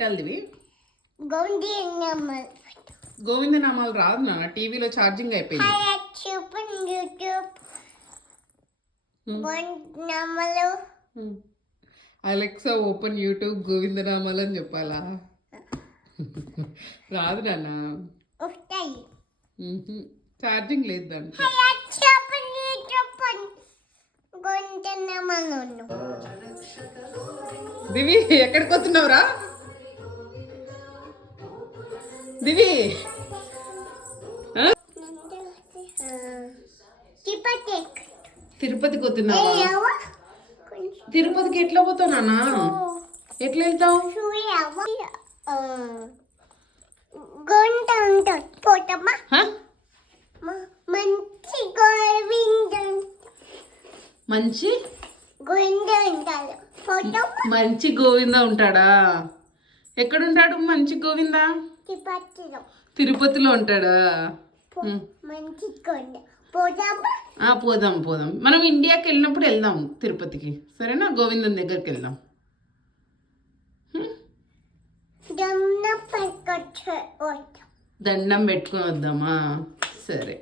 టెల్దివి గోవిందనామాలు గోవిందనామాలు రాదు నాన్న, టీవీలో ఛార్జింగ్ అయిపోయింది. ఓపెన్ యూట్యూబ్ గోవిందనామాలు అలెక్సా ఓపెన్ యూట్యూబ్ గోవిందనామాలు అని చెప్పాలా? రాదు నాన్న, వస్తాయి. ఛార్జింగ్ లేదు దాంట్లో. Open YouTube గోవిందనామాలు. దివి ఎక్కడికి వస్తున్నావురా? దివి తిరుపతికి వస్తున్నావా? తిరుపతికి ఎట్లా పోతావు నాన్న? ఎట్లా వెళ్తావు? మంచి మంచి గోవింద ఉంటాడా? ఎక్కడుంటాడు మంచి గోవింద? తిరుపతిలో ఉంటాడా? పోదాం పోదాం, మనం ఇండియాకి వెళ్ళినప్పుడు వెళ్దాం తిరుపతికి, సరేనా? గోవిందన్ దగ్గరికి వెళ్దాం. దండం పెట్టుకొని వద్దామా? సరే.